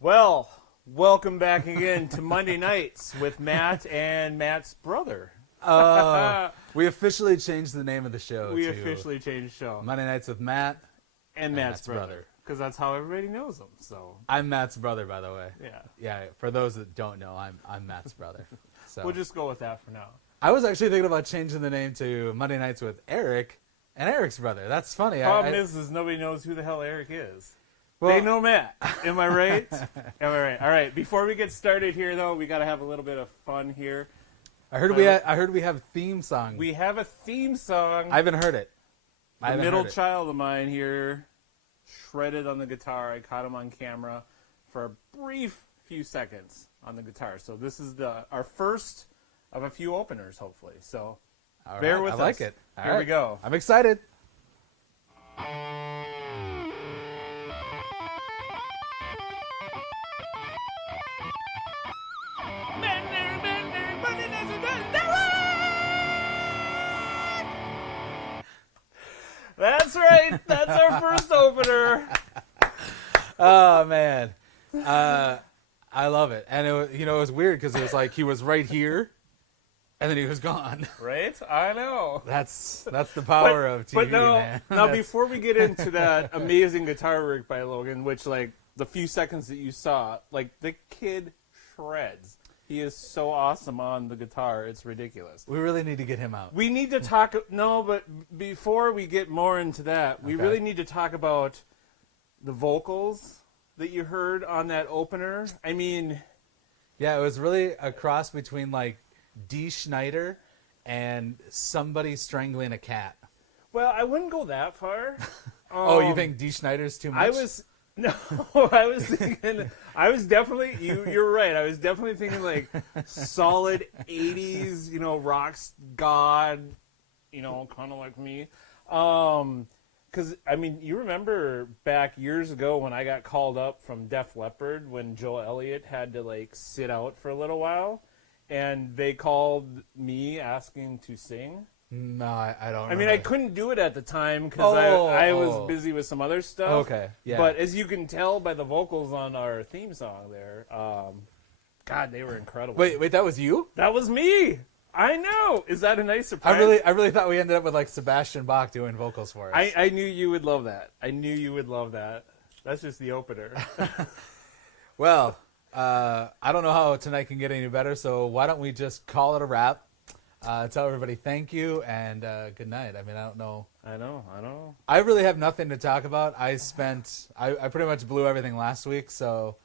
Well, welcome back again to Monday Nights with Matt and Matt's brother. We officially changed the name of the show. We officially changed the show. Monday Nights with Matt and Matt's brother. Because that's how everybody knows him. So I'm Matt's brother, by the way. Yeah. Yeah. For those that don't know, I'm Matt's brother. So we'll just go with that for now. I was actually thinking about changing the name to Monday Nights with Erik and Erik's brother. That's funny. Problem is nobody knows who the hell Erik is. Well, they know Matt. Am I right? Am I right? All right. Before we get started here, though, we got to have a little bit of fun here. I heard we have a theme song. We have a theme song. I haven't heard it. The middle child of mine here shredded on the guitar. I caught him on camera for a brief few seconds on the guitar. So this is our first of a few openers, hopefully. So bear with us. I like it. Here we go. I'm excited. That's right. That's our first opener. Oh man, I love it. And it was weird because it was like he was right here, and then he was gone. Right? I know. That's the power of TV, man. Now, before we get into that amazing guitar work by Logan, which like the few seconds that you saw, like the kid shreds. He is so awesome on the guitar. It's ridiculous. We really need to get him out. We need to talk. No, but before we get more into that, we really need to talk about the vocals that you heard on that opener. I mean, yeah, it was really a cross between like Dee Schneider and somebody strangling a cat. Well, I wouldn't go that far. Oh, you think Dee Schneider's too much? I was thinking. I was definitely. You're right. I was definitely thinking like solid '80s, rocks god, kind of like me. Because I mean, you remember back years ago when I got called up from Def Leppard when Joe Elliott had to like sit out for a little while, and they called me asking to sing. No, I don't. I mean, I couldn't do it at the time because I was busy with some other stuff. Okay, yeah. But as you can tell by the vocals on our theme song there, God, they were incredible. Wait, that was you? That was me. I know. Is that a nice surprise? I really thought we ended up with like Sebastian Bach doing vocals for us. I knew you would love that. I knew you would love that. That's just the opener. Well, I don't know how tonight can get any better, so why don't we just call it a wrap? Tell everybody thank you and good night. I mean, I don't know. I know. I really have nothing to talk about. I pretty much blew everything last week, so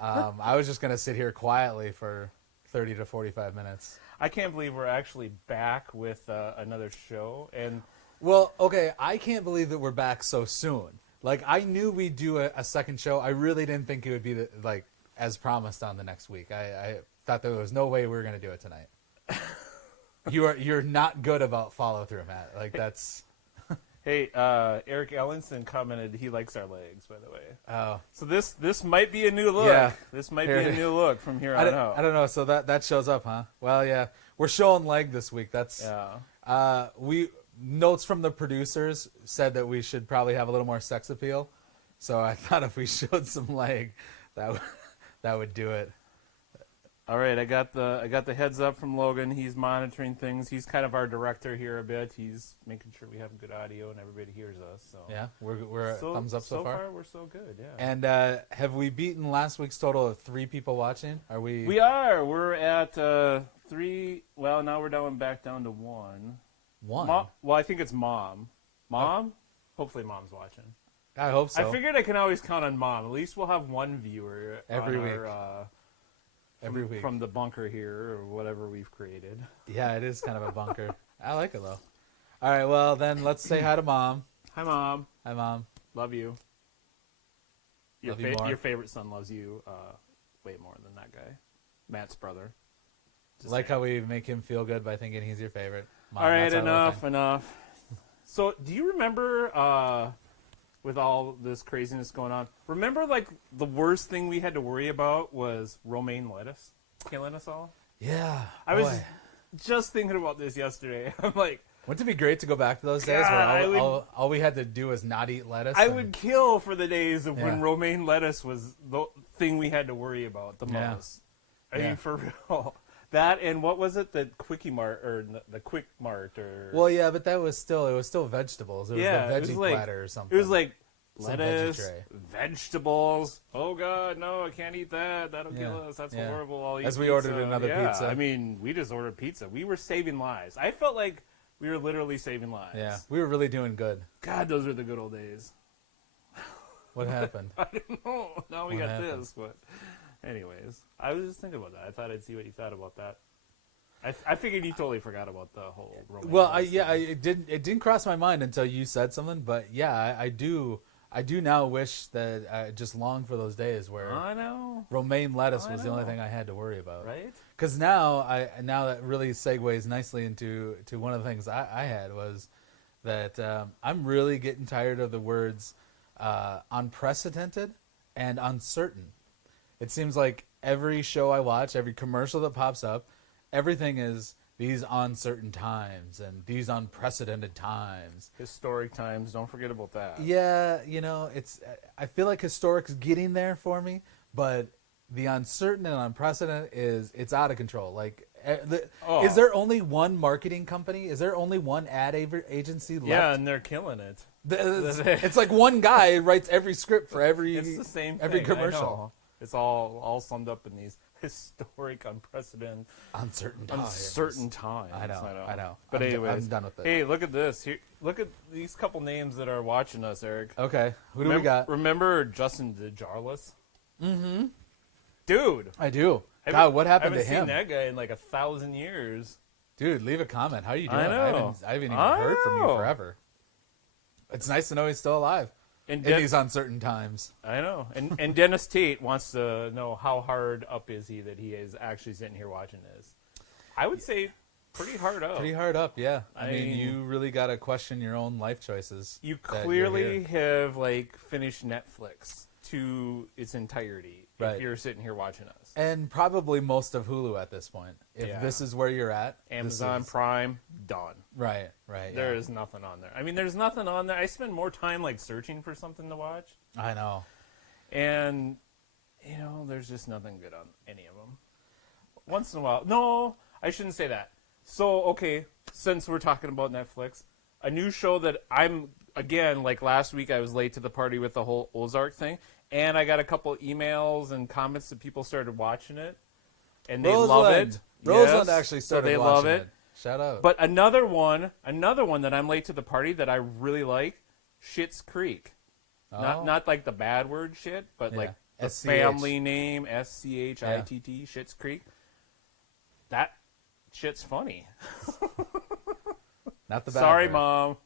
I was just going to sit here quietly for 30 to 45 minutes. I can't believe we're actually back with another show. And well, okay, I can't believe that we're back so soon. Like, I knew we'd do a second show. I really didn't think it would be as promised on the next week. I thought there was no way we were going to do it tonight. You're not good about follow through, Matt. Like that's. Hey, Erik Ellingson commented he likes our legs, by the way. Oh, so this might be a new look. Yeah. This might be a new look from here on out. I don't know. So that shows up, huh? Well, yeah, we're showing leg this week. That's we notes from the producers said that we should probably have a little more sex appeal. So I thought if we showed some leg, that would do it. All right, I got the heads up from Logan. He's monitoring things. He's kind of our director here a bit. He's making sure we have good audio and everybody hears us. So yeah, we're thumbs up so far. So far, we're so good. Yeah. And have we beaten last week's total of 3 people watching? Are we? We are. We're at 3. Well, now we're back down to 1. 1. Well, I think it's Mom. Mom. Hopefully, Mom's watching. I hope so. I figured I can always count on Mom. At least we'll have one viewer every week. Every week. From the bunker here, or whatever we've created. Yeah, it is kind of a bunker. I like it, though. All right, well, then let's say hi to Mom. Hi, Mom. Hi, Mom. Love you. Love you more. Your favorite son loves you way more than that guy. Matt's brother. Just like how we make him feel good by thinking he's your favorite. Mom, all right, enough. So, do you remember, with all this craziness going on, remember, like, the worst thing we had to worry about was romaine lettuce killing us all? Yeah. I was just thinking about this yesterday. I'm like, wouldn't it be great to go back to those days where all we had to do was not eat lettuce? I would kill for the days of when romaine lettuce was thing we had to worry about the Yeah. most. I mean, for real. That and what was it? The Quickie Mart or the Quick Mart or Well, yeah, but it was still vegetables. It was the it veggie was like, platter or something. It was like Some veggie lettuce, tray. vegetables. Oh God, no, I can't eat that. That'll Yeah. kill us. That's Yeah. horrible. I'll eat As we pizza. ordered another Yeah, pizza. I mean, we just ordered pizza. We were saving lives. I felt like we were literally saving lives. Yeah, we were really doing good. God, those were the good old days. What happened? I don't know. Now we What got happened? this, but anyways, I was just thinking about that. I thought I'd see what you thought about that. I figured you totally forgot about the whole Roman Well, numerals thing. it didn't cross my mind until you said something. But yeah, I do now wish that I just long for those days where I know, romaine lettuce I was the only know. thing I had to worry about. right? Because now that really segues nicely into one of the things I had was that I'm really getting tired of the words unprecedented and uncertain. It seems like every show I watch, every commercial that pops up, everything is these uncertain times and these unprecedented times. Historic times. Don't forget about that. Yeah, I feel like historic's getting there for me, but the uncertain and unprecedented it's out of control. Like, is there only one marketing company? Is there only one ad agency left? Yeah, and they're killing it. It's like one guy writes every script for every It's the same every thing, I commercial. know. It's all summed up in these historic, unprecedented, Uncertain times. uncertain times. I know. But I'm anyways, done with it. Hey, look at this. Here, look at these couple names that are watching us, Eric. Okay, who do we got? Remember Justin DeJarlis? Mm-hmm. Dude, I do. I God, what happened I to haven't him? seen that guy in like 1,000 years. Dude, leave a comment. How you doing? I know. I haven't even I heard from you know. forever. It's nice to know he's still alive And in these uncertain times. I know. And Dennis Tate wants to know how hard up is he that he is actually sitting here watching this. I would say pretty hard up. Pretty hard up, yeah. I mean, mean- you really got to question your own life choices. You that you're clearly here. have like finished Netflix to its entirety Right. if you're sitting here watching us. And probably most of Hulu at this point. If Yeah. this is where you're at. this Amazon is- Prime, done. Right. There yeah. is nothing on there. I mean, there's nothing on there. I spend more time like searching for something to watch, I know. and there's just nothing good on any of them. Once in a while, no, I shouldn't say that. So, okay, since we're talking about Netflix, a new show that I'm again like last week, I was late to the party with the whole Ozark thing, and I got a couple emails and comments that people started watching it, and they love it. Roseland Yes, actually so started they watching love it. Shout out. But another one that I'm late to the party that I really like, Schitt's Creek. Oh. Not like the bad word shit, but Yeah. like the SCH. family name, SCHITT, Schitt's Creek. That shit's funny. Not the bad Sorry, word. Mom.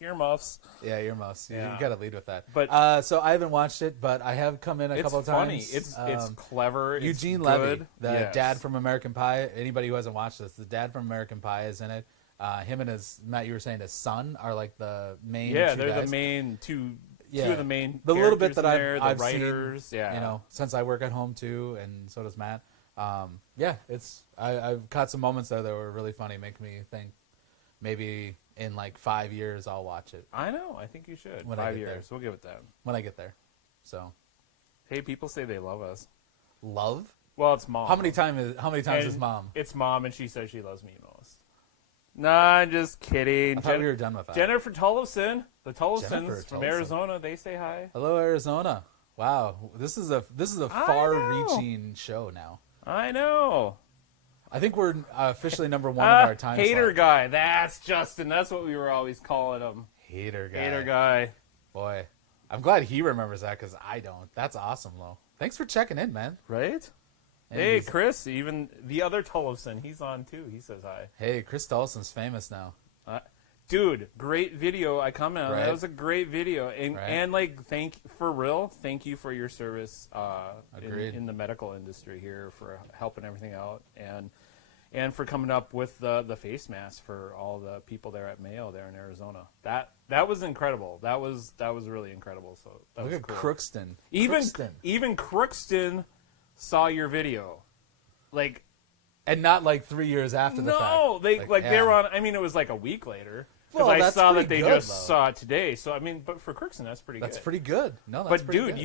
Earmuffs. Yeah, earmuffs. Yeah. You got to lead with that. But- so I haven't watched it, but I have come in a It's couple funny. times. It's clever. It's Eugene good. Levy, the Yes. dad from American Pie. Anybody who hasn't watched this, the dad from American Pie is in it. Him and his Matt, you were saying his son are like the main. Yeah, two they're guys. the main two Yeah. of the main The little bit characters that in I've, there, the I've writers, seen, yeah. since I work at home too, and so does Matt. I've caught some moments there that were really funny, make me think maybe in like 5 years I'll watch it I know. I think you should. When I 5 get years. We'll give it that. when I get there. So, Hey, people say they love us. love. Well, it's Mom. How many times is And mom? It's Mom, and she says she loves me most. Nah, I'm just kidding. I thought we were done with that. Jennifer Tollefson, the Jennifer Tollefsons from Tollefson. Arizona, they say hi. Hello, Arizona. Wow, this is a I far-reaching show now. I know. I think we're officially number one in our time Hater slot. guy. That's Justin. That's what we were always calling him. Hater guy. Hater guy. Boy, I'm glad he remembers that because I don't. That's awesome, though. Thanks for checking in, man. Right? And Hey, he's- Chris, even the other Tollefson, he's on too. He says hi. Hey, Chris Dawson's famous now. Dude, great video. I commented on that. Right. That was a great video. And, Right. and like, thank you for your service Agreed. in the medical industry here, for helping everything out, and for coming up with the face mask for all the people there at Mayo there in Arizona. That was incredible. That was really incredible. So that Look was at cool. Crookston. Even Crookston. Crookston saw your video. Like, And not like 3 years after the fact. no, they yeah. were on. I mean, it was like a week later. Because Well, I that's saw that pretty they good, just though. saw it today. So I mean, but for Crookston, that's pretty That's good. pretty good. No, that's But pretty dude, good.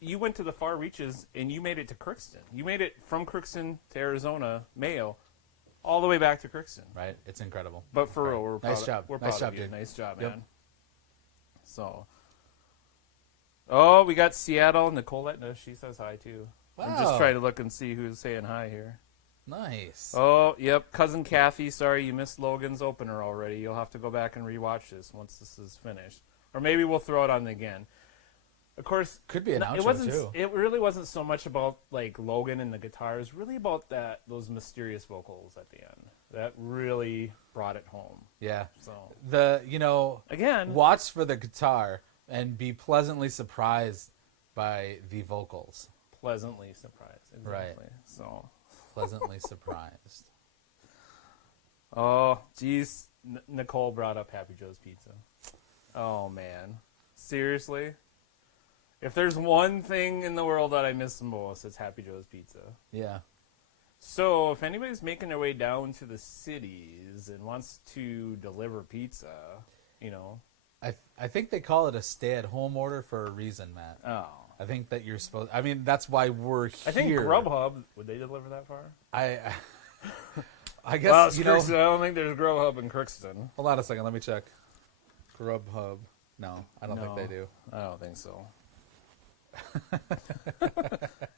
you went to the far reaches and you made it to Crookston. You made it from Crookston to Arizona, Mayo, all the way back to Crookston. Right. It's incredible. But for real, we're proud. Nice job. We're Nice proud job, of you. dude. Nice job, Yep. man. So, oh, we got Seattle. Nicolette, she says hi too. I'm just Wow. trying to look and see who's saying hi here. Nice. Oh, yep. Cousin Kathy, sorry you missed Logan's opener already. You'll have to go back and rewatch this once this is finished. Or maybe we'll throw it on again. Of course, Could be an it outro, wasn't. too. It really wasn't so much about like Logan and the guitar. It was really about those mysterious vocals at the end. That really brought it home. Yeah. So again, watch for the guitar and be pleasantly surprised by the vocals. pleasantly surprised. Exactly. Right. So, Pleasantly surprised. oh, geez, Nicole brought up Happy Joe's Pizza. Oh man, seriously. If there's one thing in the world that I miss the most, it's Happy Joe's Pizza. Yeah. So if anybody's making their way down to the cities and wants to deliver pizza, I think they call it a stay-at-home order for a reason, Matt. Oh. I think that you're supposed. I mean, that's why we're here. I think Grubhub, would they deliver that far? I guess, Well, it's Crookston. I don't think there's Grubhub in Crookston. Hold on a second. Let me check. Grubhub. No, I don't think they do. I don't think so.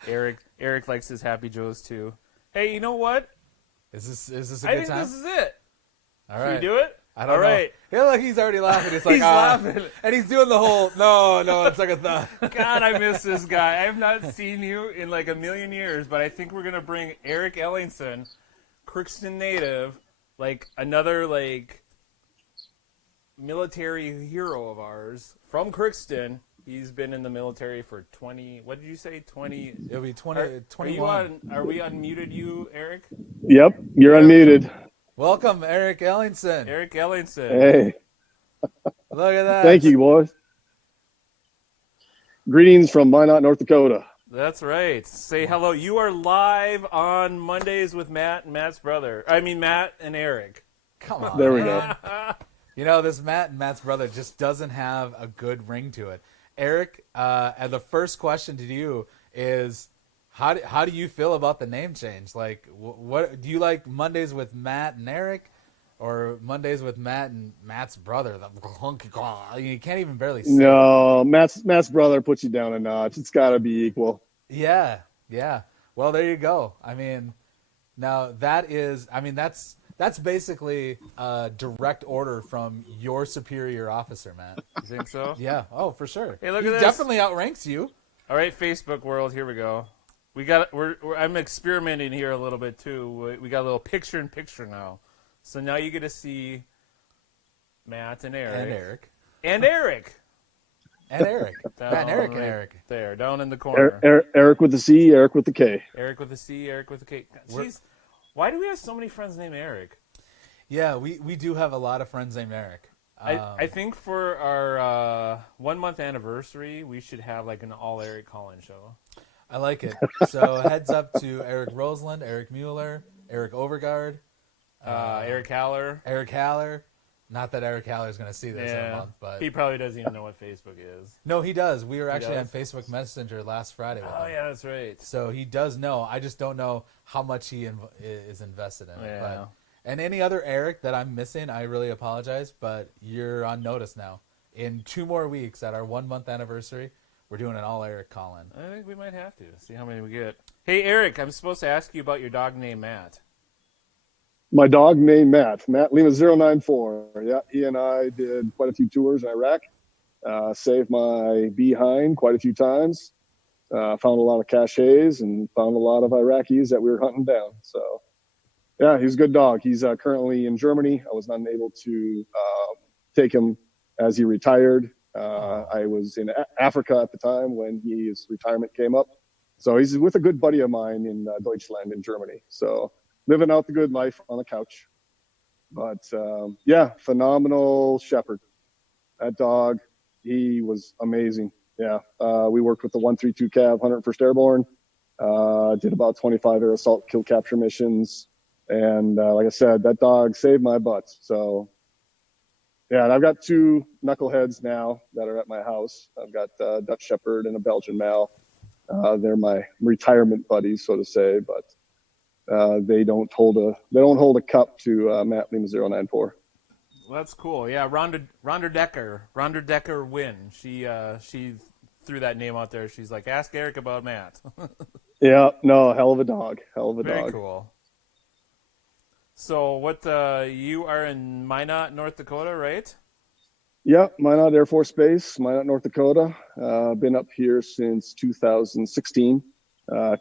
Eric likes his Happy Joe's too. Hey, you know what? Is this a I good think time? this is it. All Should right. we do it? I don't All know. right. Yeah, look, he's already laughing. It's like He's laughing. and he's doing the whole no. It's like a thought. God, I miss this guy. I have not seen you in like a million years, but I think we're gonna bring Erik Ellingson, Crookston native, like another like military hero of ours from Crookston. He's been in the military for 20. What did you say? 20. It'll be 20, Are 21. Are we unmuted, you, Eric? Yep, you're unmuted. Welcome, Erik Ellingson. Erik Ellingson. Hey, Look at that. thank you, boys. Greetings from Minot, North Dakota. That's right. Say hello. You are live on Mondays with Matt and Matt's brother. I mean, Matt and Eric. Come on. There we man. go. This Matt and Matt's brother just doesn't have a good ring to it. Eric, and the first question to you is, how do you feel about the name change? Like, what do you like Mondays with Matt and Eric, or Mondays with Matt and Matt's brother? You can't even barely say. No, Matt's brother puts you down a notch. It's got to be equal. Yeah. Well, there you go. I mean, now that's basically a direct order from your superior officer, Matt. You think so? Yeah. Oh, for sure. Hey, look He at this. definitely outranks you. All right, Facebook world, here we go. I'm experimenting here a little bit too. We got a little picture-in-picture now. So now you get to see Matt and Eric. And Eric. And Eric. And Eric. Down Matt and Eric and right Eric. There, down in the corner. Eric with the C, Eric with the K. Eric with a C, Eric with a K. Jeez, why do we have so many friends named Eric? Yeah, we do have a lot of friends named Eric. I think for our 1 month anniversary, we should have like an all Eric call-in show. I like it. So heads up to Eric Roseland, Eric Mueller, Eric Overgaard, Eric Haller. Eric Haller. Not that Eric Haller is going to see this in a Yeah, month, but he probably doesn't even know what Facebook is. no, he does. We were actually on does? Facebook Messenger last Friday with Oh him. yeah, that's right. So he does know. I just don't know how much he is invested in it. Yeah. But, and any other Eric that I'm missing, I really apologize, but you're on notice now. In 2 more weeks at our 1 month anniversary, we're doing an all Eric call-in. I think we might have to see how many we get. Hey Eric, I'm supposed to ask you about your dog named Matt. My dog named Matt Lima 094. Yeah, he and I did quite a few tours in Iraq. Saved my behind quite a few times. Found a lot of caches and found a lot of Iraqis that we were hunting down. So, yeah, he's a good dog. He's currently in Germany. I was not able to take him as he retired. I was in Africa at the time when his retirement came up. So he's with a good buddy of mine in Deutschland in Germany. So living out the good life on the couch. But, yeah, phenomenal shepherd. That dog, he was amazing. Yeah, we worked with the 132 Cav 101st Airborne. Did about 25 air assault kill capture missions. And like I said, that dog saved my butt. So, yeah, and I've got 2 knuckleheads now that are at my house. I've got a Dutch Shepherd and a Belgian Mal. They're my retirement buddies, so to say, but they don't hold a cup to Matt Lima 094. Well, that's cool. Yeah, Rhonda Decker win. She threw that name out there. She's like, ask Erik about Matt. Yeah, no, hell of a dog. Very Dog. cool. So what, you are in Minot, North Dakota, right? Yeah, Minot Air Force Base, Minot, North Dakota. Been up here since 2016.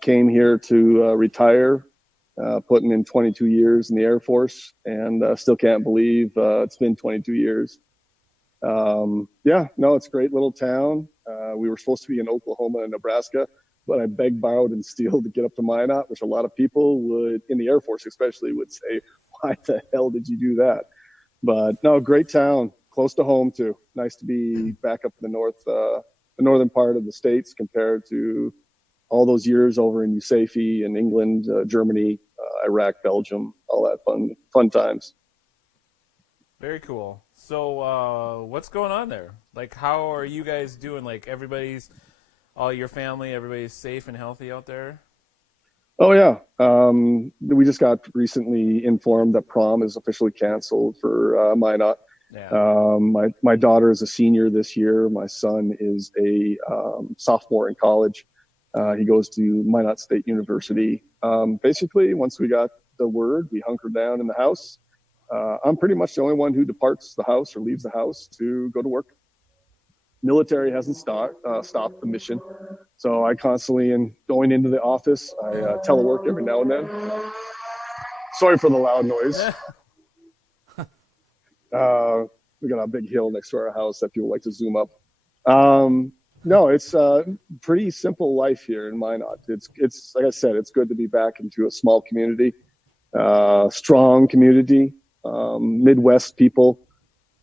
Came here to retire, putting in 22 years in the Air Force, and still can't believe it's been 22 years. Yeah, no, it's a great little town. We were supposed to be in Oklahoma and Nebraska, but I begged, borrowed, and steal to get up to Minot, which a lot of people would, in the Air Force especially, would say, why the hell did you do that? But no, great town, close to home too. Nice to be back up in the northern part of the States compared to all those years over in USAFE in England, Germany, Iraq, Belgium, all that fun times. Very cool. So, what's going on there? Like, how are you guys doing? Like, all your family, everybody's safe and healthy out there? Oh yeah. We just got recently informed that prom is officially canceled for Minot. Yeah. My daughter is a senior this year. My son is a sophomore in college. He goes to Minot State University. Basically, once we got the word, we hunkered down in the house. I'm pretty much the only one who departs the house or leaves the house to go to work. Military hasn't stopped the mission, so I constantly am going into the office. I telework every now and then. Sorry for the loud noise. We got a big hill next to our house that people like to zoom up. No, it's a pretty simple life here in Minot. It's like I said, it's good to be back into a small community, strong community, Midwest people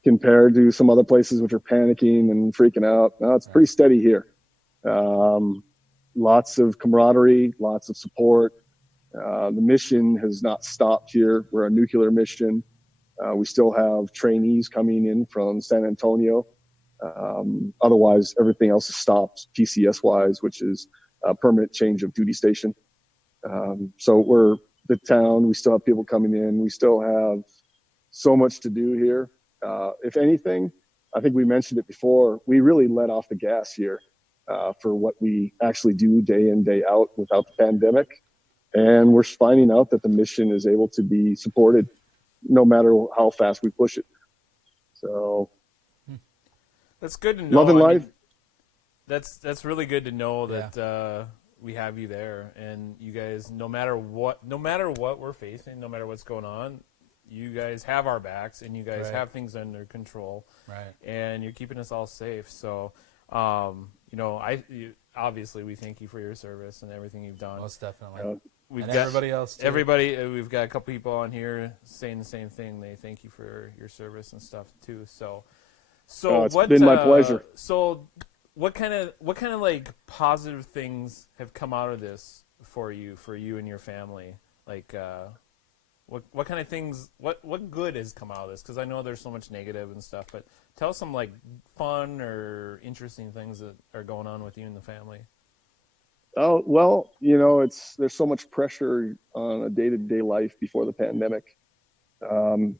compared to some other places which are panicking and freaking out. No, it's pretty steady here. Lots of camaraderie, lots of support. The mission has not stopped here. We're a nuclear mission. We still have trainees coming in from San Antonio. Otherwise, everything else is stopped PCS-wise, which is a permanent change of duty station. So we're the town. We still have people coming in. We still have so much to do here. If anything, I think we mentioned it before, we really let off the gas here for what we actually do day in, day out without the pandemic. And we're finding out that the mission is able to be supported no matter how fast we push it. So that's good to know. Love and life. That's really good to know that we have you there, and you guys, no matter what we're facing, no matter what's going on, you guys have our backs, and you guys have things under control, right? And you're keeping us all safe. So, obviously we thank you for your service and everything you've done. Most definitely. We've and got everybody else too. We've got a couple people on here saying the same thing. They thank you for your service and stuff too. So it's been my pleasure. So what kind of like positive things have come out of this for you and your family? Like, what kind of things, what good has come out of this? Because I know there's so much negative and stuff, but tell us some like fun or interesting things that are going on with you and the family. Oh, well, there's so much pressure on a day-to-day life before the pandemic. Like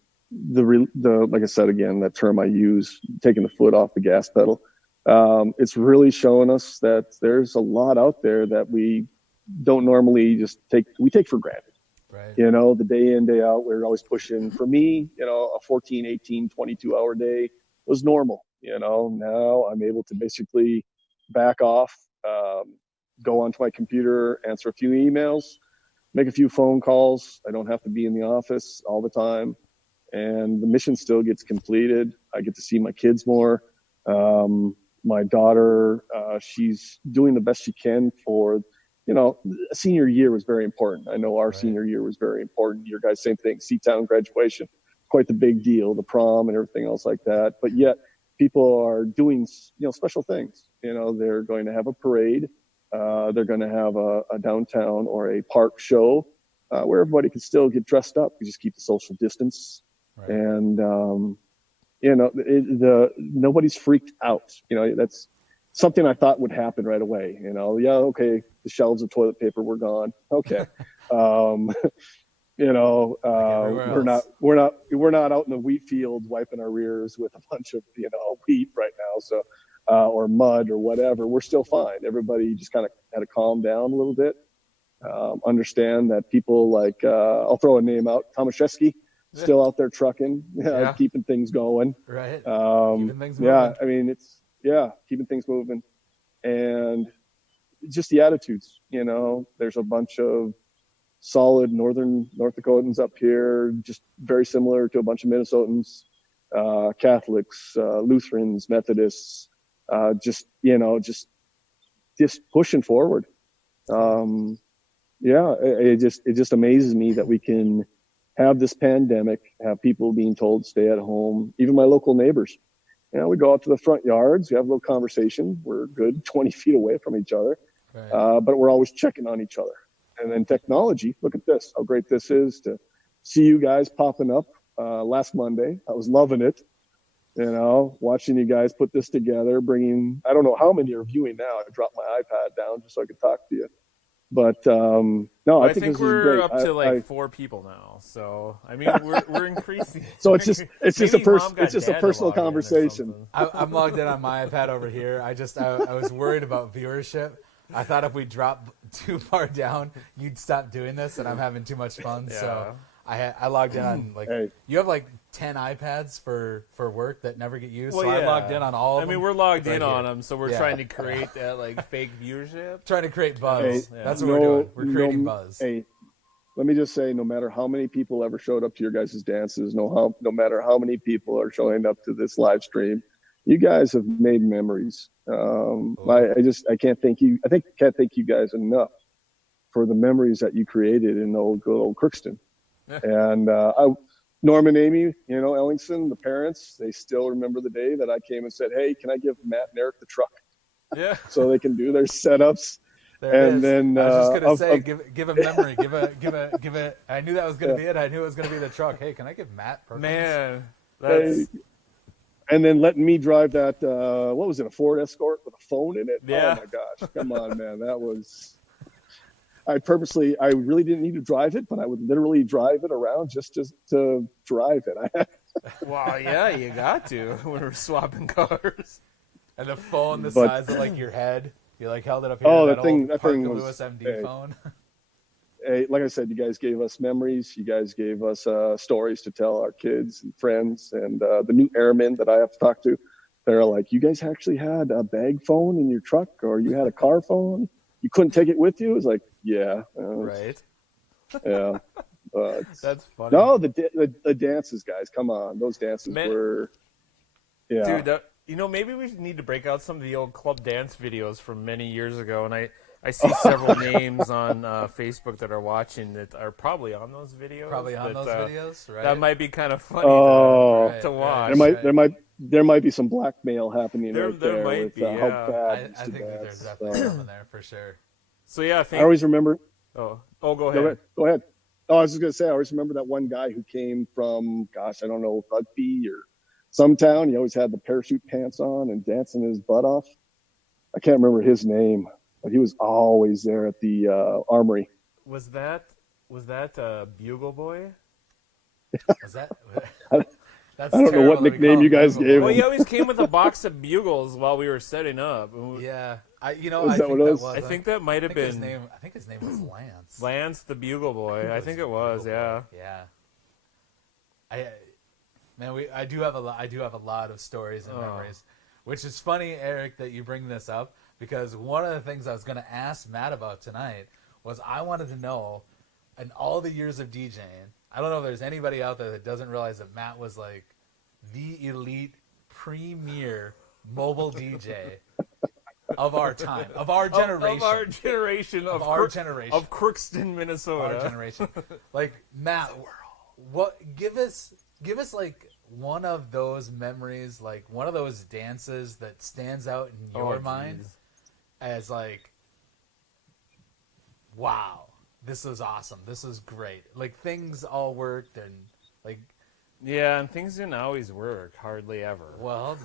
I said, again, that term I use, taking the foot off the gas pedal. It's really showing us that there's a lot out there that we don't normally we take for granted. Right. The day in, day out, we're always pushing. For me, a 14, 18, 22-hour day was normal. Now I'm able to basically back off, go onto my computer, answer a few emails, make a few phone calls. I don't have to be in the office all the time. And the mission still gets completed. I get to see my kids more. My daughter, she's doing the best she can for, senior year was very important. I know our senior year was very important. Your guys, same thing, C-Town graduation, quite the big deal, the prom and everything else like that. But yet people are doing, special things. They're going to have a parade. They're going to have a downtown or a park show where everybody can still get dressed up. We just keep the social distance. Right. And, nobody's freaked out. something I thought would happen right away. You know, yeah, okay, the shelves of toilet paper were gone. Okay. You know, Like everywhere else. we're not out in the wheat field wiping our rears with a bunch of, you know, wheat right now. So, or mud or whatever, we're still fine. Everybody just kind of had to calm down a little bit. Understand that people like, I'll throw a name out, Tomaszewski, still out there trucking, Yeah. keeping things going. Right. Keeping things yeah, moving. I mean, keeping things moving. And just the attitudes, you know, there's a bunch of solid North Dakotans up here, just very similar to a bunch of Minnesotans, Catholics, Lutherans, Methodists, just, you know, just pushing forward. Yeah, it just amazes me that we can have this pandemic, have people being told to stay at home, even my local neighbors. You know, we go out to the front yards, we have a little conversation. We're good 20 feet away from each other, Right. but we're always checking on each other. And then technology, look at this, how great this is to see you guys popping up last Monday. I was loving it, you know, watching you guys put this together, I don't know how many are viewing now. I dropped my iPad down just so I could talk to you. But no, Well, I think this is we're great. up to like 4 people now. So I mean, we're increasing. So it's just a Maybe Mom got Dad to personal log in or conversation. something. I'm logged in on my iPad over here. I was worried about viewership. I thought if we drop too far down, you'd stop doing this, and I'm having too much fun. Yeah. So I logged in on like Hey. you have like 10 iPads for work that never get used. Well, so I yeah. logged in on all of them. I mean, we're logged right in on here. them, so we're Yeah. trying to create that like fake viewership. Trying to create buzz. Hey, That's what we're doing. We're creating buzz. Hey, let me just say, no matter how many people ever showed up to your guys' dances, no matter how many people are showing up to this live stream, you guys have made memories. I can't thank you guys enough for the memories that you created in good old Crookston. And Norm and Amy, you know, Ellingson, the parents, they still remember the day that I came and said, "Hey, can I give Matt and Eric the truck Yeah. so they can do their setups?" There it And is. then I was just gonna say, give a memory, give a. I knew that was gonna be it. I knew it was gonna be the truck. Hey, can I give Matt Perkins? Man, that's and then letting me drive that, what was it, a Ford Escort with a phone in it? Yeah. Oh my gosh, come on, man, that was. I really didn't need to drive it, but I would literally drive it around just to drive it. wow. Yeah, you got to when we're swapping cars. And the phone the But- size of like your head. You like held it up here. Oh, that that thing Parker was- Lewis MD hey. phone. Hey, like I said, you guys gave us memories. You guys gave us stories to tell our kids and friends. And the new airmen that I have to talk to, they're like, "You guys actually had a bag phone in your truck, or you had a car phone? You couldn't take it with you?" It's like, yeah, Right. yeah. But That's funny. no, the dances, guys, come on, those dances Man. were, yeah. Dude, you know, maybe we need to break out some of the old club dance videos from many years ago. And I see several names on Facebook that are watching that are probably on those videos. Probably on those videos, right? That might be kind of funny Oh, Right, to right. watch. there might be some blackmail happening There right there might with be, how yeah. bad I it used to think that there's dance. definitely some in there for sure. So yeah, I I think. always remember. Oh, go Go ahead. ahead. Go ahead. Oh, I was just gonna say, I always remember that one guy who came from, gosh, I don't know, Rugby or some town. He always had the parachute pants on and dancing his butt off. I can't remember his name, but he was always there at the armory. Was that Bugle Boy? Was that? That's I don't know terrible what that we nickname call you him guys Bugle gave Boy. Well, he always came with a box of bugles while we were setting up. Yeah, I Is think that that what it was. was? I think that might have been I think his name was Lance. Lance the Bugle Boy. I think it was. Yeah. Yeah. I do have a lot of stories and memories, which is funny, Eric, that you bring this up, because one of the things I was going to ask Matt about tonight was I wanted to know, in all the years of DJing, I don't know if there's anybody out there that doesn't realize that Matt was like the elite premier mobile DJ of our time, of our generation. Of our generation. Of our generation. Of Crookston, Minnesota. Our generation. Like, Matt, give us like one of those memories, like one of those dances that stands out in your mind geez. as like, wow, this was awesome. This was great. Like, things all worked, and like Yeah, and things didn't always work, hardly ever. Well,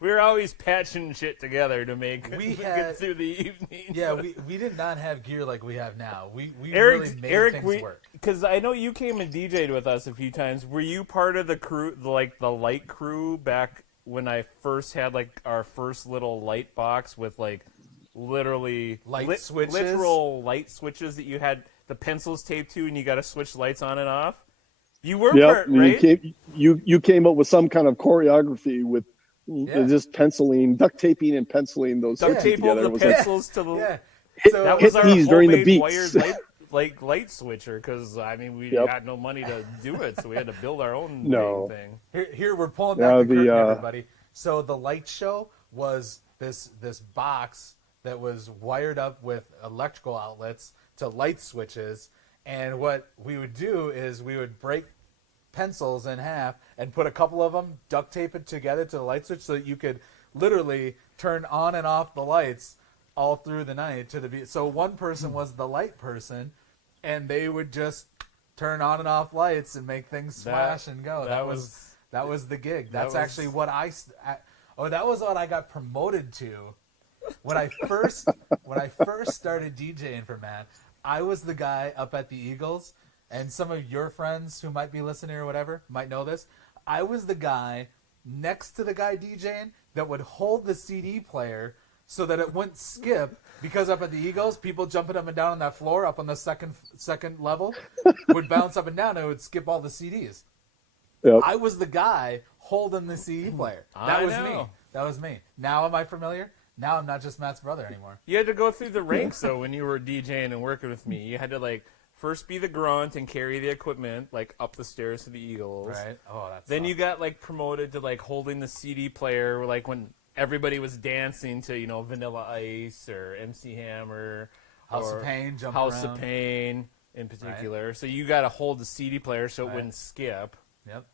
We were always patching shit together to make We get had- through the evening. yeah, we did not have gear like we have now. We Eric, really made Eric, things work. because I know you came and DJ'd with us a few times. Were you part of the crew, like the light crew, back when I first had like our first little light box with like literally Switches? literal light switches that you had the pencils taped to, and you got to switch lights on and off? You were Yep. part, right? You came up with some kind of choreography with Yeah. just penciling, duct taping, and penciling those Duct switches tape together. over It the was pencils to the. Yeah. So That hit was our these during the homemade beats. wired light switcher, because I mean we Yep. had no money to do it, so we had to build our own No. thing. Here we're pulling back the curtain, everybody. So the light show was this box that was wired up with electrical outlets to light switches, and what we would do is we would break pencils in half and put a couple of them, duct tape it together to the light switch so that you could literally turn on and off the lights all through the night to the beat. So one person was the light person, and they would just turn on and off lights and make things splash and go. That was the gig. That's actually what that was what I got promoted to when I first started DJing for Matt. I was the guy up at the Eagles, and some of your friends who might be listening or whatever might know this. I was the guy next to the guy DJing that would hold the CD player so that it wouldn't skip, because up at the Eagles, people jumping up and down on that floor up on the second level would bounce up and down and it would skip all the CDs. Yep. I was the guy holding the CD player. That was me. Now am I familiar? Now I'm not just Matt's brother anymore. You had to go through the ranks though when you were DJing and working with me. You had to like first be the grunt and carry the equipment like up the stairs to the Eagles. Right. Oh, that's Then you got like promoted to like holding the CD player, like when everybody was dancing to, you know, Vanilla Ice or MC Hammer, House or of Pain, Jump House Around. of Pain in particular. So you got to hold the CD player so it wouldn't skip. Yep.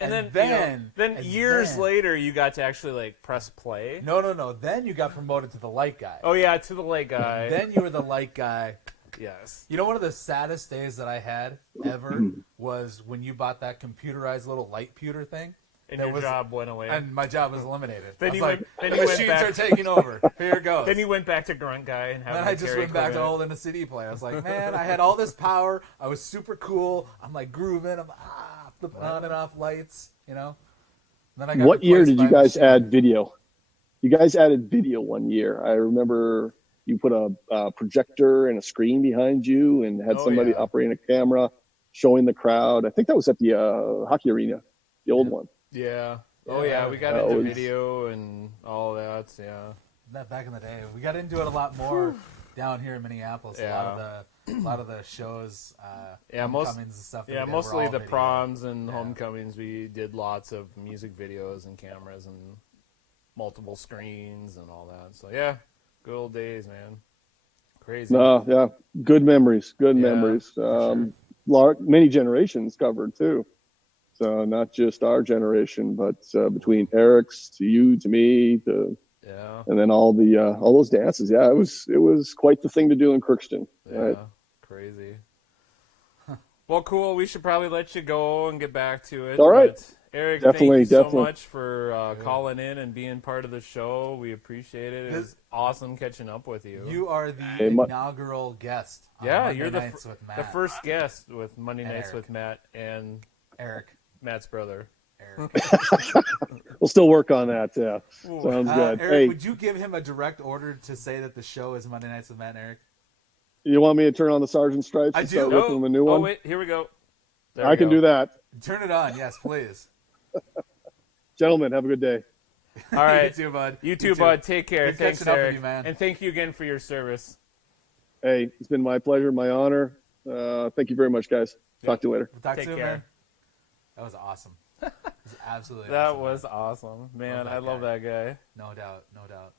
And then and years then- later, you got to actually like press play. No. Then you got promoted to the light guy. Oh yeah, to the light guy. Then you were the light guy. Yes. You know, one of the saddest days that I had ever was when you bought that computerized little light pewter thing. And that your was- job went away. And my job was eliminated. Then I was you like, went- then the you went machines back- are taking over. Here it goes. Then you went back to grunt guy and having Then I to just carry went back to equipment. holding a CD player. I was like, man, I had all this power. I was super cool. I'm like grooving. I'm flipping on and off lights, you know? And then I got What year replaced did you by a guys machine. add video? You guys added video one year. I remember you put a projector and a screen behind you and had Oh, somebody yeah. operating a camera, showing the crowd. I think that was at the hockey arena, the old one. Yeah. Oh Yeah, yeah, we got that into was- video and all that. Yeah. That back in the day, we got into it a lot more down here in Minneapolis. Yeah. A lot of the shows, Yeah, homecomings and stuff. that Yeah, we did were mostly all the video. proms and Yeah. homecomings. We did lots of music videos and cameras and multiple screens and all that. So yeah, good old days, man. Crazy. No, yeah, good memories. Good Yeah, memories. for Many generations covered too. So not just our generation, but between Eric's to you to me to Yeah. and then all those dances. Yeah, it was quite the thing to do in Crookston. Yeah. Right? Crazy. Well, cool. We should probably let you go and get back to it. All right. But Eric, Definitely, thank you definitely. so much for calling in and being part of the show. We appreciate it. It was awesome catching up with you. You are the Hey, inaugural guest. On Yeah, Monday you're the Nights with Matt. the first guest with Monday And Nights Eric. with Matt and Eric. Matt's brother. Eric. We'll still work on that. Yeah, sounds good. Eric, Hey, would you give him a direct order to say that the show is Monday Nights with Matt and Eric? you want me to turn on the sergeant stripes I and do. start ripping them a new one? wait, here we go. There I we can go. do that. Turn it on, yes, please. Gentlemen, have a good day. All right. You too, bud. You too, bud. Take care. Good Thanks, catching up with Eric. you, man. And thank you again for your service. Hey, it's been my pleasure, my honor. Thank you very much, guys. Talk to you later. We'll talk Take soon, care. man. That was awesome. That was absolutely That awesome, was awesome. Man, Love that I love guy. that guy. No doubt, no doubt.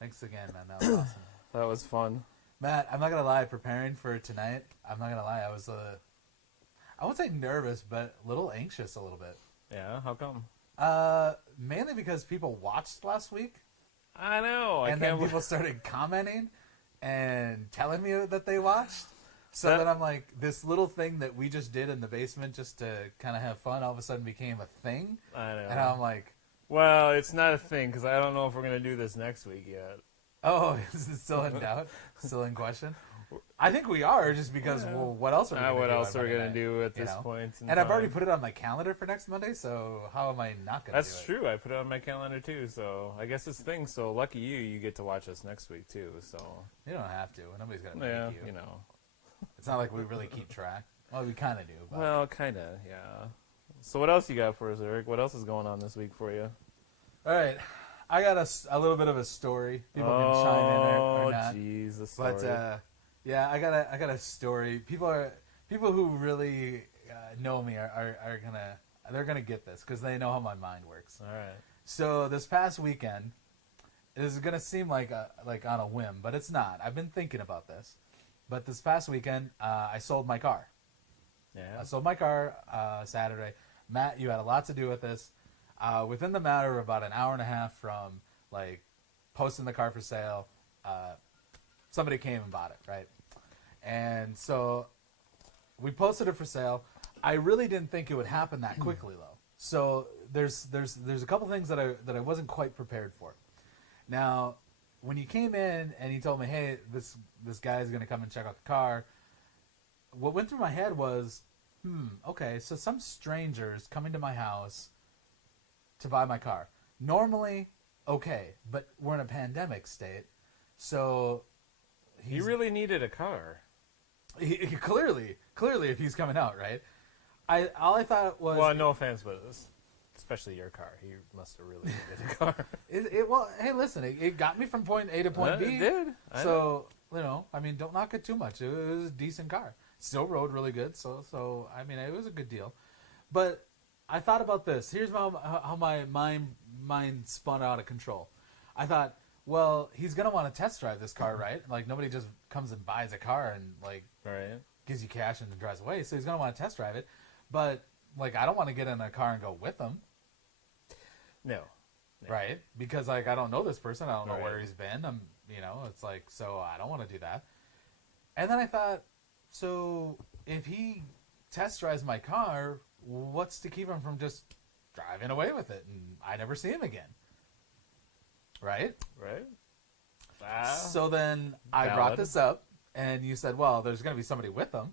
Thanks again, man. That was awesome. That was fun. Matt, I'm not gonna lie. Preparing for tonight, I'm not gonna lie. I was I won't say nervous, but a little anxious a little bit. Yeah, how come? Mainly because people watched last week, I know. and then people started commenting and telling me that they watched. So then I'm like, this little thing that we just did in the basement just to kind of have fun all of a sudden became a thing. I know. And I'm like, well, it's not a thing because I don't know if we're going to do this next week yet. oh, is it still in doubt? Still in question? I think we are, just because, well, what else are we going to do? What else are we going to night, do at this point? And I've already put it on my calendar for next Monday, so how am I not going to do it? That's true. I put it on my calendar too, so I guess it's a thing. So lucky you, you get to watch us next week too. So you don't have to. Nobody's going to make you. You know. It's not like we really keep track. Well, we kind of do. But. Well, kind of, yeah. So what else you got for us, Eric? What else is going on this week for you? All right. I got a little bit of a story. People can chime in or not. Oh, jeez, a story. But, yeah, I got a story. People who really know me are gonna get this because they know how my mind works. All right. So this past weekend, this is gonna seem like on a whim, but it's not. I've been thinking about this. But this past weekend, I sold my car. Yeah. I sold my car Saturday. Matt, you had a lot to do with this. Within the matter of about an hour and a half from like posting the car for sale, somebody came and bought it, right? And so we posted it for sale. I really didn't think it would happen that quickly, though. So there's a couple things that I wasn't quite prepared for. Now, when he came in and he told me, hey, this guy is going to come and check out the car, what went through my head was, okay, so some strangers coming to my house to buy my car. Normally, okay, but we're in a pandemic state, so he really needed a car. He clearly, if he's coming out, right? All I thought was, well, no offense, but especially your car. He must have really needed a car. Well, hey, listen, it got me from point A to point B. It did. So, I mean, don't knock it too much. It was a decent car. Still rode really good. So I mean, it was a good deal. But I thought about this. Here's how my mind spun out of control. I thought, well, he's going to want to test drive this car, right? Like, nobody just comes and buys a car and, like, gives you cash and then drives away. So he's going to want to test drive it. But, like, I don't want to get in a car and go with him. No. Right? Because, like, I don't know this person. I don't know where he's been. It's like, so I don't want to do that. And then I thought, so if he test drives my car, what's to keep him from just driving away with it and I never see him again? Right? So then I brought this up and you said, well, there's going to be somebody with him.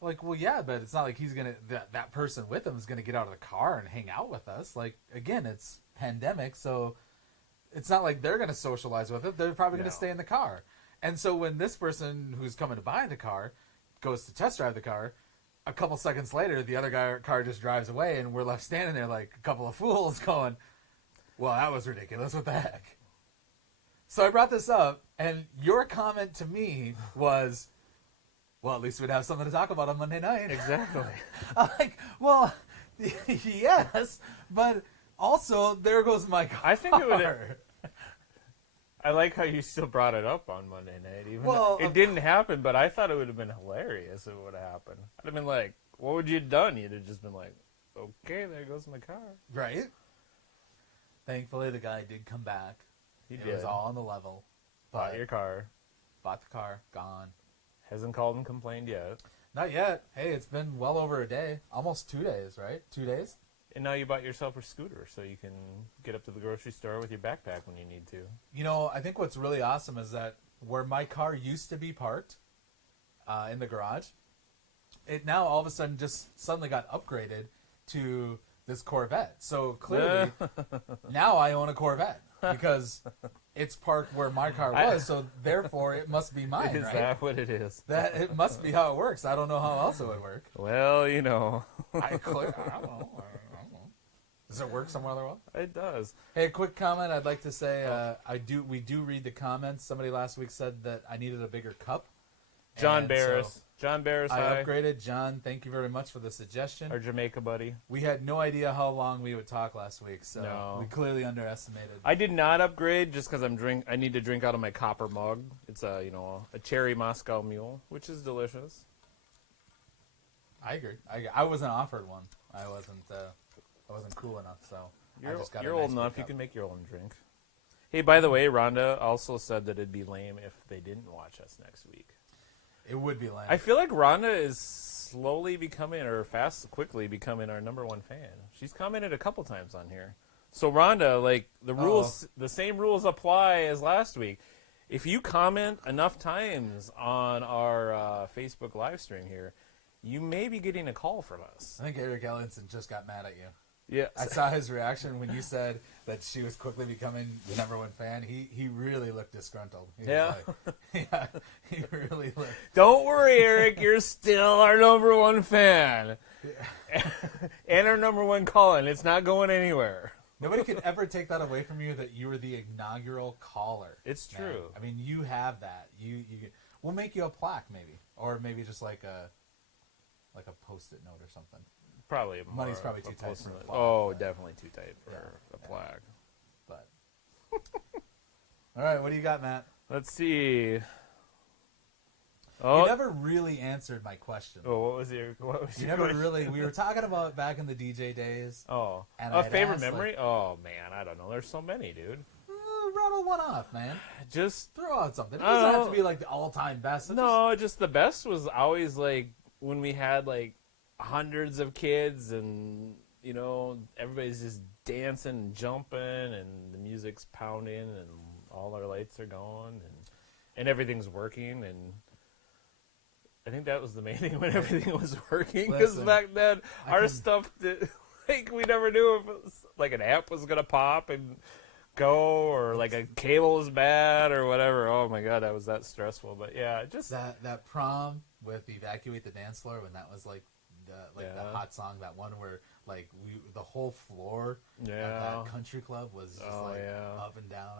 Like, well, yeah, but it's not like he's going to, that person with him is going to get out of the car and hang out with us. Like, again, it's pandemic, so it's not like they're going to socialize with it. They're probably going to stay in the car. And so when this person who's coming to buy the car goes to test drive the car, a couple seconds later, the other car just drives away and we're left standing there like a couple of fools going, well, that was ridiculous. What the heck? So I brought this up, and your comment to me was, well, at least we'd have something to talk about on Monday night. Exactly. I'm like, well, yes, but also there goes my car. I think it would. I like how you still brought it up on Monday night. Even though it didn't happen, but I thought it would have been hilarious if it would have happened. I'd have been like, what would you have done? You'd have just been like, okay, there goes my car. Right? Thankfully, the guy did come back. It was all on the level. Bought your car. Bought the car. Gone. Hasn't called and complained yet. Not yet. Hey, it's been well over a day. Almost 2 days, right? 2 days? And now you bought yourself a scooter so you can get up to the grocery store with your backpack when you need to. I think what's really awesome is that where my car used to be parked in the garage, it now all of a sudden just suddenly got upgraded to this Corvette. So clearly, now I own a Corvette because it's parked where my car was. So therefore, it must be mine. Is right? that what it is? That it must be how it works. I don't know how else it would work. Well, I don't know. Does it work somewhere other well? It does. Hey, quick comment. I'd like to say we do read the comments. Somebody last week said that I needed a bigger cup. John Barris. John Barris, I hi. upgraded. John, thank you very much for the suggestion. Our Jamaica buddy. We had no idea how long we would talk last week, so we clearly underestimated. I did not upgrade just because I need to drink out of my copper mug. It's a cherry Moscow Mule, which is delicious. I agree. I wasn't offered one. I wasn't cool enough, so I just got you're a nice old enough. cup. You can make your own drink. Hey, by the way, Rhonda also said that it'd be lame if they didn't watch us next week. It would be lame. I feel like Rhonda is slowly becoming, or quickly becoming our number one fan. She's commented a couple times on here. So Rhonda, like the rules, the same rules apply as last week. If you comment enough times on our Facebook live stream here, you may be getting a call from us. I think Erik Ellingson just got mad at you. Yeah, I saw his reaction when you said that she was quickly becoming the number one fan. He really looked disgruntled. He was like, yeah, he really looked. Don't worry, Eric. You're still our number one fan. Yeah. And our number one call-in. It's not going anywhere. Nobody can ever take that away from you that you were the inaugural caller. It's true. I mean, you have that. We'll make you a plaque maybe, or maybe just like a Post-it note or something. Probably money's probably too tight for a plaque. Oh, definitely too tight for a plaque. But all right, what do you got, Matt? Let's see. Oh, you never really answered my question. Oh, what was your never really. We were talking about back in the DJ days. Oh, and a favorite memory? Like, oh man, I don't know. There's so many, dude. Rattle one off, man. Just throw out something. It doesn't have to be like the all-time best. Just the best was always like when we had like hundreds of kids and everybody's just dancing and jumping and the music's pounding and all our lights are going and everything's working, and I think that was the main thing, when everything was working, because back then our stuff like we never knew if it was, like an amp was gonna pop and go, or like a cable was bad or whatever. Oh my god, that was that stressful. But yeah, just that prom with Evacuate the Dance Floor, when that was like the hot song, that one where like the whole floor of that country club was just up and down,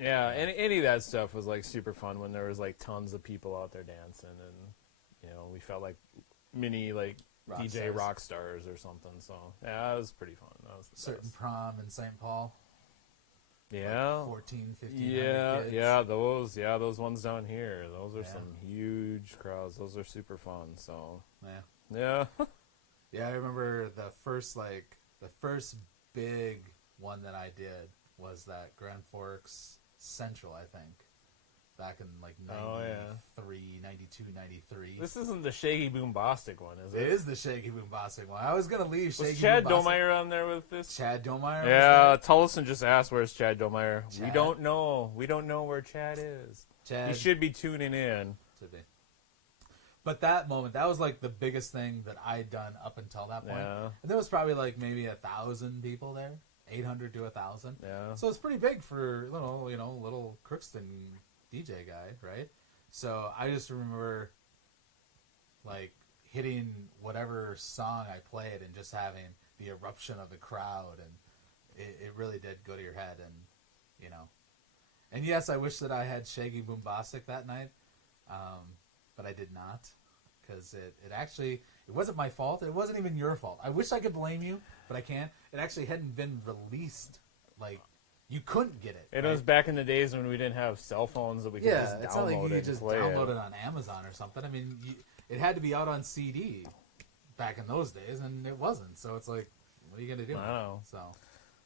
and any of that stuff was like super fun when there was like tons of people out there dancing, and we felt like mini like DJ rock stars or something. So yeah, it was pretty fun. That was certain prom in St. Paul. Yeah, like 14, 15 kids. Those ones down here. Those are some huge crowds. Those are super fun. So yeah. Yeah, I remember the first big one that I did was that Grand Forks Central, I think, back in like 93, 92, 93. This isn't the Shaggy Boombastic one, is it? It is the Shaggy Boombastic one. I was going to leave Shaggy Boombastic. Was Chad Domeyer on there with this? Chad Domeyer? Yeah, Tullison just asked, where's Chad Domeyer? We don't know. We don't know where Chad is. He should be tuning in. Should be. But that moment, that was like the biggest thing that I'd done up until that point. Yeah. And there was probably like maybe 1,000 people there, 800 to 1,000. Yeah. So it's pretty big for little Crookston DJ guy, right? So I just remember like hitting whatever song I played and just having the eruption of the crowd, and it really did go to your head, and And yes, I wish that I had Shaggy Boombastic that night. But I did not, because it wasn't my fault. It wasn't even your fault. I wish I could blame you, but I can't. It actually hadn't been released. Like, you couldn't get it. It was back in the days when we didn't have cell phones that we could just download. It's not like you could just download it on Amazon or something. I mean, it had to be out on CD back in those days, and it wasn't. So it's like, what are you going to do? I know. So,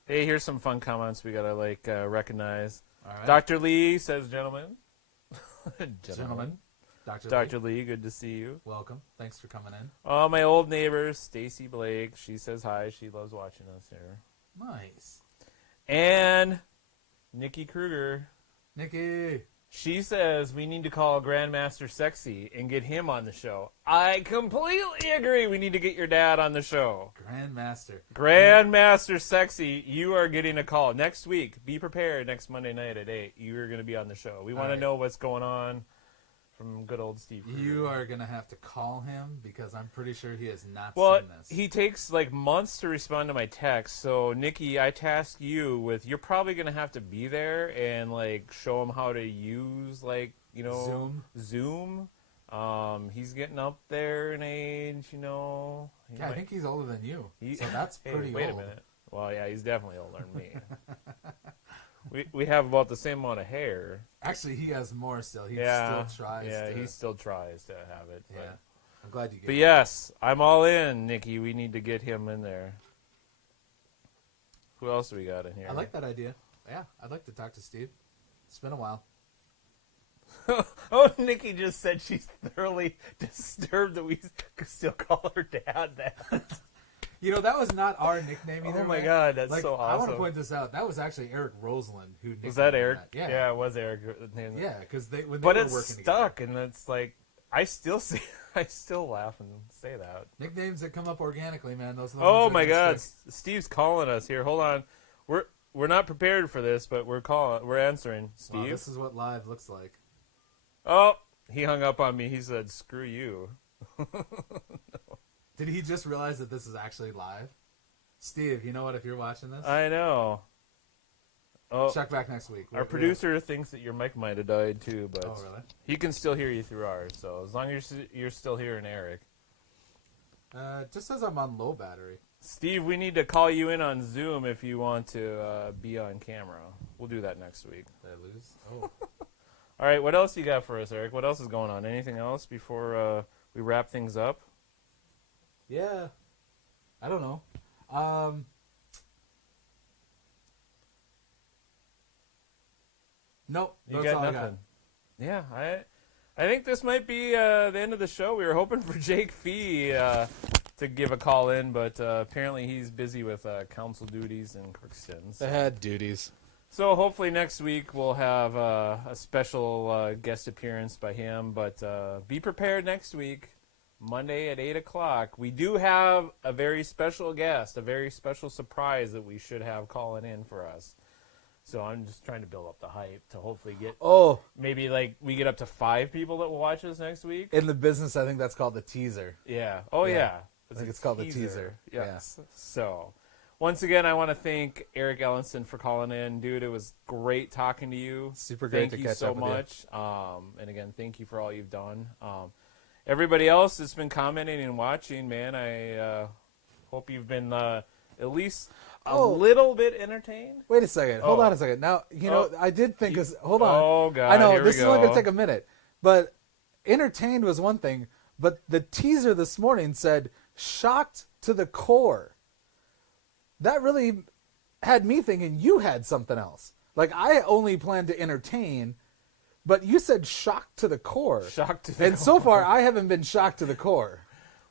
hey, here's some fun comments we got to recognize. All right. Dr. Lee says, gentlemen. Gentlemen. Dr. Lee, good to see you. Welcome. Thanks for coming in. Oh, my old neighbor, Stacy Blake. She says hi. She loves watching us here. Nice. And Nikki Kruger. Nikki. She says we need to call Grandmaster Sexy and get him on the show. I completely agree. We need to get your dad on the show. Grandmaster Sexy, you are getting a call next week. Be prepared next Monday night at 8. You are going to be on the show. We want to know what's going on from good old Steve Kruger. You are going to have to call him, because I'm pretty sure he has not seen this. He takes like months to respond to my text. So, Nikki, I task you with, you're probably going to have to be there and like show him how to use Zoom. He's getting up there in age, I think he's older than you. So that's pretty old. Wait a minute. Well, yeah, he's definitely older than me. We have about the same amount of hair. Actually, he has more still. He still tries. Yeah, he still tries to have it. Yeah, I'm glad you get it. But yes, I'm all in, Nikki. We need to get him in there. Who else do we got in here? I like that idea. Yeah, I'd like to talk to Steve. It's been a while. Oh, Nikki just said she's thoroughly disturbed that we still call her dad that. You know, that was not our nickname either. Oh my man. God, that's like, so awesome. I want to point this out. That was actually Eric Roseland who nicknamed Was that Eric? That. Yeah. Yeah, it was Eric. Yeah, because when they But were it's working stuck, together. and it's like I still laugh and say that. Nicknames that come up organically, man. Those are the Oh ones that my are gonna God, stick. Steve's calling us here. Hold on, we're not prepared for this, but we're answering. Steve. Wow, this is what live looks like. Oh, he hung up on me. He said, "Screw you." Did he just realize that this is actually live? Steve, you know what? If you're watching this, I know. Oh, check back next week. our producer thinks that your mic might have died too, but Oh, really? he can still hear you through ours. So as long as you're still hearing Eric. Just says I'm on low battery. Steve, we need to call you in on Zoom if you want to be on camera. We'll do that next week. Did I lose? Oh. All right, what else you got for us, Eric? What else is going on? Anything else before we wrap things up? Yeah. I don't know. Nope. You That's got all nothing. Yeah, I think this might be the end of the show. We were hoping for Jake Fee to give a call in, but apparently he's busy with council duties in Crookston. They had duties. So hopefully next week we'll have a special guest appearance by him. But be prepared next week, Monday at 8 o'clock. We do have a very special guest, a very special surprise that we should have calling in for us. So I'm just trying to build up the hype to hopefully get maybe like we get up to 5 people that will watch us next week. In the business, I think that's called the teaser. Yeah. Oh, yeah. I think it's called the teaser. Yes. Yeah. So, once again, I want to thank Erik Ellingson for calling in. Dude, it was great talking to you. Super great to catch up with you. Thank you so much. And again, thank you for all you've done. Everybody else that's been commenting and watching, man, I hope you've been at least a little bit entertained. Wait a second. Hold on a second. Now, you know, I did think, hold on. Oh, God. I know, here this we is go. only going to take a minute. But entertained was one thing, but the teaser this morning said, shocked to the core. That really had me thinking you had something else. Like, I only planned to entertain, but you said shocked to the core. Shocked to the And core. so far, I haven't been shocked to the core.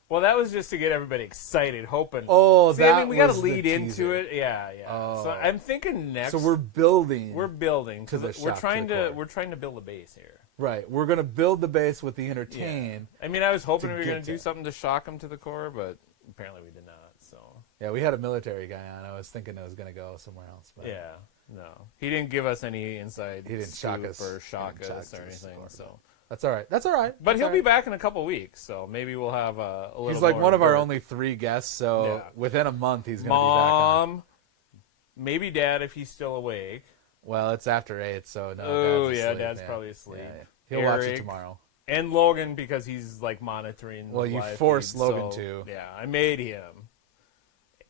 Well, that was just to get everybody excited, hoping. Oh, See, that I mean, we got to was the lead into teaser. it. Yeah. Oh. So I'm thinking next. So we're building. We're building. to the We're shock to trying the core. We're trying to build a base here. Right. We're going to build the base with the entertain. I mean, I was hoping we were get going to do to- something to shock them to the core, but apparently we did not. So Yeah, we had a military guy on. I was thinking it was going to go somewhere else. But yeah, no, he didn't give us any inside. He didn't shock scoop us. or shock He didn't us shock or us, anything. or- So, that's all right. That's all right. but That's he'll all be right. back in a couple weeks. So maybe we'll have a little. He's like more one of our dirt. only 3 guests. So Yeah. within a month, he's going to be back on. Mom, maybe Dad if he's still awake. Well, it's after 8, so no. Oh Dad's yeah, asleep, Dad's yeah. probably asleep. Yeah. He'll watch it Eric, tomorrow. And Logan because he's like monitoring. The Well, you live forced feed, Logan so, to. Yeah, I made him.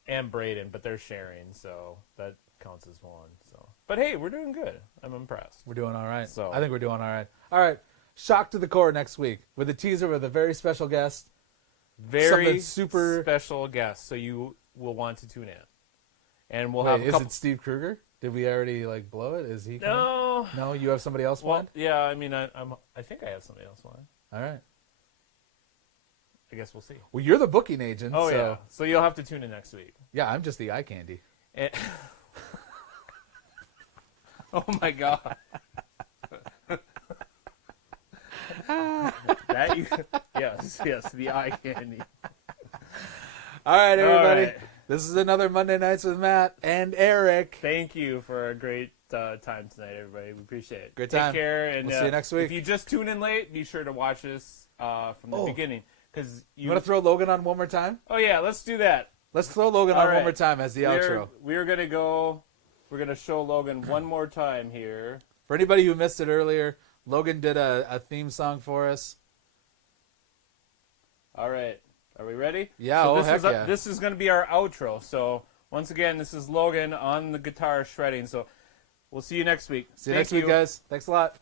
And Braden, but they're sharing, so that counts as one. So, but hey, we're doing good. I'm impressed. We're doing all right. So- I think we're doing all right. All right. Shock to the core next week with a teaser with a very special guest. Very Something super special guest, so you will want to tune in. And we'll Wait, have a is couple. it Steve Kruger? Did we already like blow it? Is he? coming? No. No, you have somebody else Well, planned? yeah. I mean, I think I have somebody else on. All right. I guess we'll see. Well, you're the booking agent. Oh so, yeah. So you'll have to tune in next week. Yeah, I'm just the eye candy. And- oh my God. That you, yes, the eye candy. All right, everybody. right. This is another Monday Nights with Matt and Eric. Thank you for a great time tonight, everybody. We appreciate it. Great Take time. care, and We'll see you next week. If you just tune in late, be sure to watch us from the beginning because You want to throw Logan on one more time? Oh yeah, let's do that. Let's throw Logan All on right. one more time as the outro. We're gonna go. We're gonna show Logan one more time here. For anybody who missed it earlier, Logan did a theme song for us. All right, are we ready? Yeah, So oh, this heck is yeah. This is gonna be our outro. So once again, this is Logan on the guitar shredding. So we'll see you next week. See you Thank next week, guys. Thanks a lot.